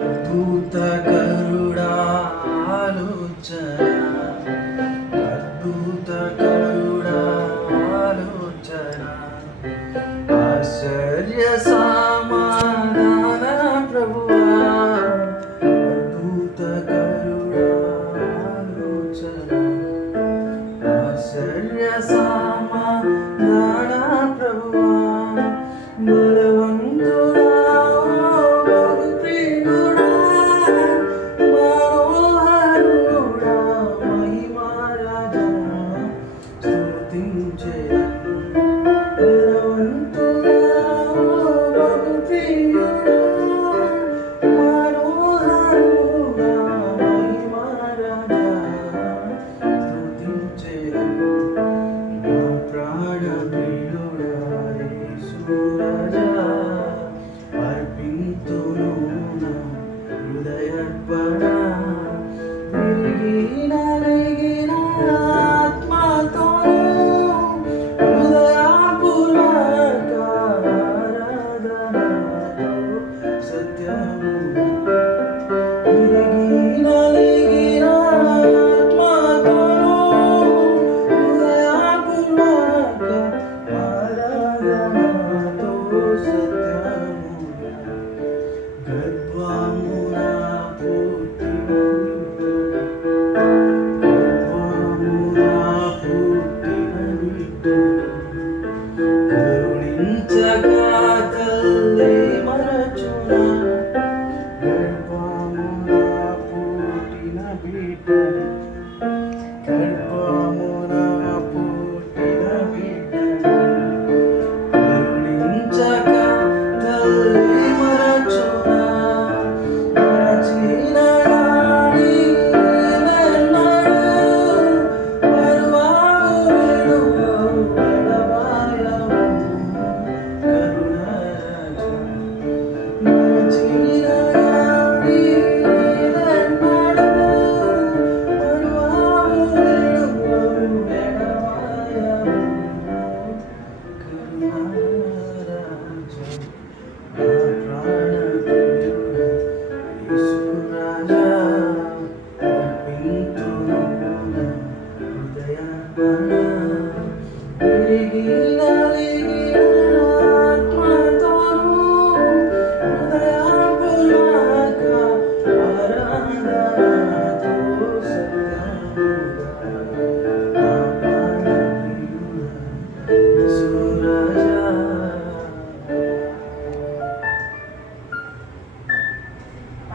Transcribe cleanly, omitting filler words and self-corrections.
అద్భుతకరుడా ఆలోచన, అద్భుతకరుడా ఆలోచన, ఆశ్చర్య సమాధాన ప్రభువా, అద్భుతకరుడా ఆలోచన, ఆశ్చర్య సమాధాన ప్రభువా, బలవంతుడా అర్పింతును హృదయర్పణ నలిగిన ఆత్మతో హృదయపూర్వక ఆరాధనతో సత్యము నలిగిన ఆత్మతో హృదయపూర్వక ఆరాధనతో సత్యము గర్వమున పుట్టిన కరుణించక తల్లి మరచునా, గర్భమున పుట్టిన బిడ్డ, గర్భమున పుట్టిన బిడ్డ, కరుణించక తల్లి మరచునా, మరచి